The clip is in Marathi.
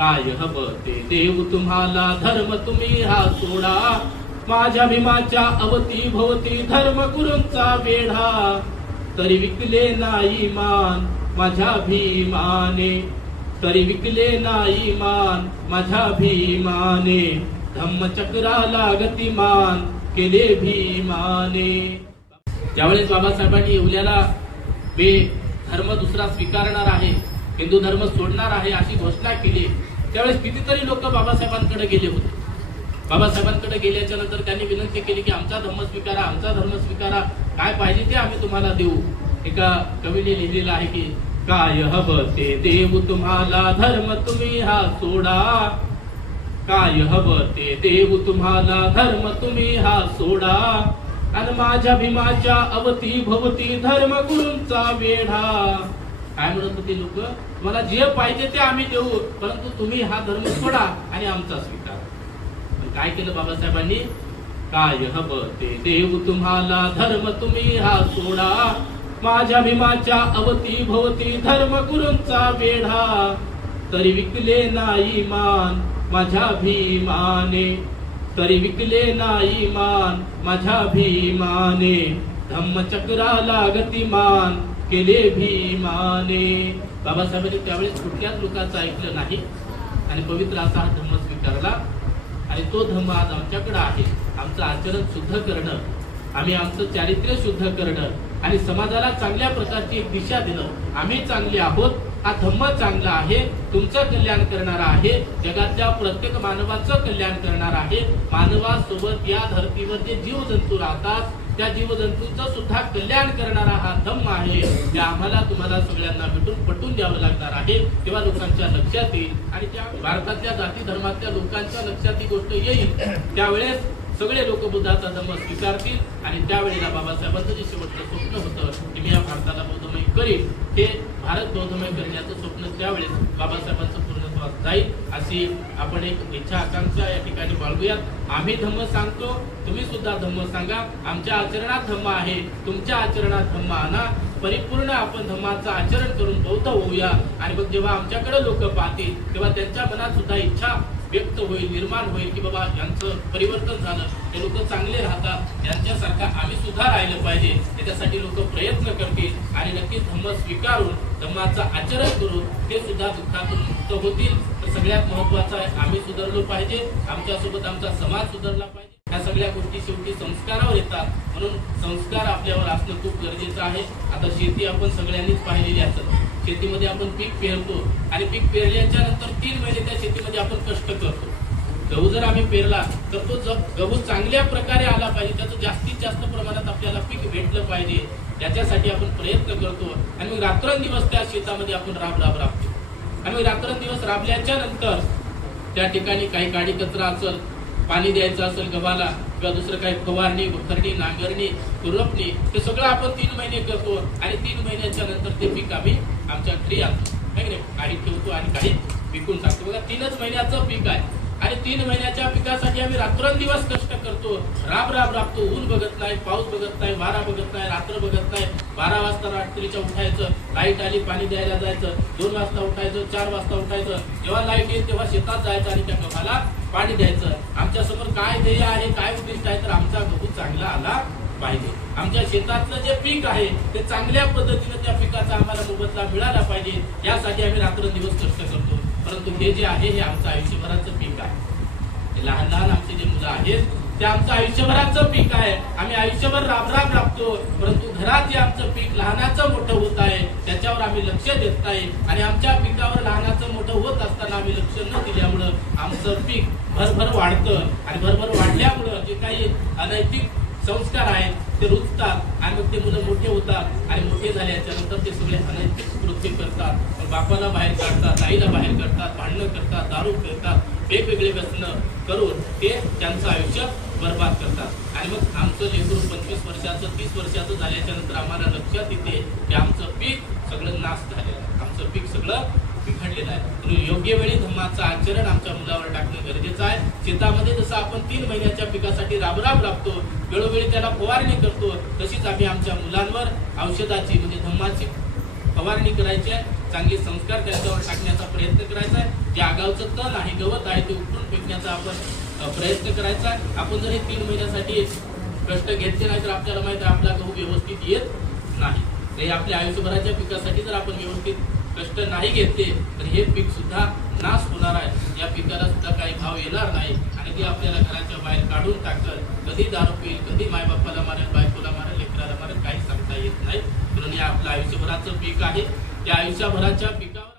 काय हवं ते देऊ तुम्हाला, धर्म तुम्ही हा सोडा. माझ्या भीमाच्या अवती भोवती धर्म गुरूंचा वेढा. तरी विकले नाही मान माझ्या भीमाने, तरी विकले नाही मान माझ्या भीमाने. धम्मचक्राला गतिमान केले भीमाने. ज्यावेळेस बाबासाहेबांनी येवल्याला मी धर्म दुसरा स्वीकारणार आहे, हिंदू धर्म सोडणार आहे अशी घोषणा केली, त्यावेळेस कितीतरी लोक बाबासाहेबांकडे गेले होते. बाबासाहेबांकडे गेल्याच्या नंतर त्यांनी विनंती केली की आमचा धर्म स्वीकारा, आमचा धर्म स्वीकारा, काय पाहिजे ते आम्ही तुम्हाला देऊ. एका कवीने लिहिलेलं आहे की काय हवं ते देऊ तुम्हाला, धर्म तुम्ही हा सोडा. काय हवं ते देऊ तुम्हाला, धर्म तुम्ही हा सोडा. आणि माझ्या भीमाच्या अवती भवती धर्म गुरूंचा वेढा. काय म्हणत होते लोक, तुम्हाला जे पाहिजे ते आम्ही देऊ, परंतु तुम्ही हा धर्म सोडा आणि आमचा स्वीकार. काय केलं बाबासाहेबांनी, काय हवं ते देऊ तुम्हाला, धर्म तुम्ही हा सोडा. माझ्या भीमाच्या अवती भवती धर्म गुरूंचा वेढा. तरी विकले नाही मान माझ्या भीमाने, तरी विकले नाही मान माझ्या भीमाने. धम्मचक्राला गतिमान केले भीमाने. बाबासाहेबांनी त्यावेळेस कुठल्याच लोकांचं ऐकलं नाही आणि पवित्र असा हा धर्म स्वीकारला. आणि तो धर्म आज आमच्याकडे आहे. आमचं आचरण शुद्ध करणं, आम्ही आमचं चारित्र्य शुद्ध करणं आणि समाजाला चांगल्या प्रकारची एक दिशा देणं. आम्ही चांगले आहोत, हा धम्म चांगला आहे, तुमचं कल्याण करणारा आहे, जगातल्या प्रत्येक मानवाचं कल्याण करणारा आहे. मानवासोबत या धर्तीवर जे जीवजंतू राहतात त्या जीवजंतूंचं सुद्धा कल्याण करणारा हा धम्म आहे. ते आम्हाला तुम्हाला सगळ्यांना भेटून पटवून द्यावं लागणार आहे. तेव्हा लोकांच्या लक्षात येईल आणि त्या भारतातल्या जाती धर्मातल्या लोकांच्या लक्षात ही गोष्ट येईल. त्यावेळेस सगळे लोक बुद्धाचा धर्म स्वीकारतील आणि त्यावेळेला बाबासाहेबांचं जे शेवटचं स्वप्न होतं की मी या भारताला बौद्धमय करीन, हे भारत बौद्धमय करण्याचं स्वप्न त्यावेळेस बाबासाहेबांचं पूर्णत्वास जाईल. अशी आपण एक इच्छा आकांक्षा या ठिकाणी बाळगूयात. आम्ही धम्म सांगतो, तुम्ही सुद्धा धम्म सांगा. आमच्या आचरणात धम्म आहे, तुमच्या आचरणात धम्म आणा. परिपूर्ण आपण धम्माचं आचरण करून बौद्ध होऊया. आणि मग जेव्हा आमच्याकडे लोक पाहतील तेव्हा त्यांच्या मनात सुद्धा इच्छा व्यक्त होईल, निर्माण होईल की बाबा यांचं परिवर्तन झालं, हे लोक चांगले राहतात, यांच्यासारखं आम्ही सुद्धा राहिलं पाहिजे. त्याच्यासाठी लोक प्रयत्न करतील आणि नक्कीच धम्म स्वीकारून धम्माचं आचरण करून ते सुद्धा दुःखातून मुक्त होतील. तर सगळ्यात महत्वाचं आहे आम्ही सुधारलो पाहिजे, आमच्यासोबत आमचा समाज सुधारला पाहिजे. ह्या सगळ्या गोष्टी शेवटी संस्कारावर येतात, म्हणून संस्कार आपल्यावर असणं खूप गरजेचं आहे. आता शेती आपण सगळ्यांनीच पाहिलेली असत. शेतीमध्ये आपण पीक पेरतो आणि पीक पेरल्याच्या नंतर 3 महिने त्या शेतीमध्ये आपण कष्ट करतो. गहू जर आम्ही पेरला तर तो गहू चांगल्या प्रकारे आला पाहिजे, त्याचं जास्तीत जास्त प्रमाणात आपल्याला पीक भेटलं पाहिजे, याच्यासाठी आपण प्रयत्न करतो. आणि मग रात्रंदिवस त्या शेतामध्ये आपण राबतो. आणि मग रात्रंदिवस राबल्याच्या नंतर त्या ठिकाणी काही काडी कचरा असेल, पाणी द्यायचं असेल गव्हाला किंवा दुसरं काही फवारणी, वखरणी, नांगरणी, खुरपणी, ते सगळं आपण 3 महिने करतो. आणि 3 महिन्याच्या नंतर ते पीक आम्ही आमच्या घरी आणतो. काही ठेवतो आणि काही विकून टाकतो. बघा 3च महिन्याचं पीक आहे आणि 3 महिन्याच्या पिकासाठी आम्ही रात्रंदिवस कष्ट करतो, राबतो. ऊन बघत नाही, पाऊस बघत नाही, वारा बघत नाही, रात्र बघत नाही. 12 वाजता रात्रीच्या उठायचं, लाईट आली पाणी द्यायला जायचं, 2 वाजता उठायचं, 4 वाजता उठायचं. जेव्हा लाईट येईल तेव्हा शेतात जायचं आणि त्या गव्हाला पाणी द्यायचं. आमच्या समोर काय ध्येय आहे, काय उद्दिष्ट आहे, तर आमचा गहू चांगला आला पाहिजे. आमच्या शेतातलं जे पीक आहे ते चांगल्या पद्धतीने त्या पिकाचा आम्हाला मोबदला मिळाला पाहिजे, यासाठी आम्ही रात्रंदिवस कष्ट करतो. परंतु हे जे आहे हे आमचं आयुष्यभराचं पीक आहे. लहान लहान आमचे जे मुलं आहेत ते आमचं आयुष्यभराचं पीक आहे. आम्ही आयुष्यभर राबतो, परंतु घरात जे आमचं पीक लहानाचं मोठं होत आहे त्याच्यावर आम्ही लक्ष देत नाही. आणि आमच्या पिकावर लहानाचं मोठं होत असताना आम्ही लक्ष न दिल्यामुळं आमचं पीक भरभर वाढतं. आणि भरभर वाढल्यामुळं जे काही अनैतिक संस्कार आहेत ते रुजतात आणि मग ते मुलं मोठे होतात आणि मोठे झाल्याच्या नंतर ते सगळे अनैतिक कृत्य करतात. बापाला बाहेर काढतात, आईला बाहेर काढतात, भांडणं करतात, दारू पितात, वेगवेगळे व्यसनं करून ते त्यांचं आयुष्य बर्बाद करतात. आणि मग आमचं लेकरू 25 वर्षाचं 30 वर्षाचं झाल्याच्या नंतर आम्हाला लक्षात येते की आमचं पीक सगळं नाश झालेलं आहे, आमचं पीक सगळं बिघडलेलं आहे. म्हणून योग्य वेळी धम्माचं आचरण आमच्या मुलावर टाकणं गरजेचं आहे. शेतामध्ये जसं आपण 3 महिन्याच्या पिकासाठी राबतो, वेळोवेळी त्याला फवारणी करतो, तशीच आम्ही आमच्या मुलांवर औषधाची म्हणजे धम्माची फवारणी करायची आहे. चांगले संस्कार त्यांच्यावर टाकण्याचा प्रयत्न करायचा आहे. जे आगावचं तण आहे, गवत आहे, ते उपटून फेकण्याचा आपण प्रयत्न करायचा आहे. आपण जर हे 3 महिन्यासाठी कष्ट घेतले नाही तर आपल्याला माहिती आहे आपला गहू व्यवस्थित येत नाही. हे आपल्या आयुष्यभराच्या पिकासाठी जर आपण व्यवस्थित कष्ट नाही घेतले तर हे पीक सुद्धा नाश होणार आहे. या पिकाला सुद्धा काही भाव येणार नाही आणि ते आपल्याला घराच्या बाहेर काढून टाकल. कधी दारू पिईल, कधी मायबापाला मारेल, बायकोला मारेल, लेकराला मारेल, काही सांगता येत नाही. म्हणून हे आपलं आयुष्यभराचं पीक आहे. त्या आयुष्यभराच्या पिकावर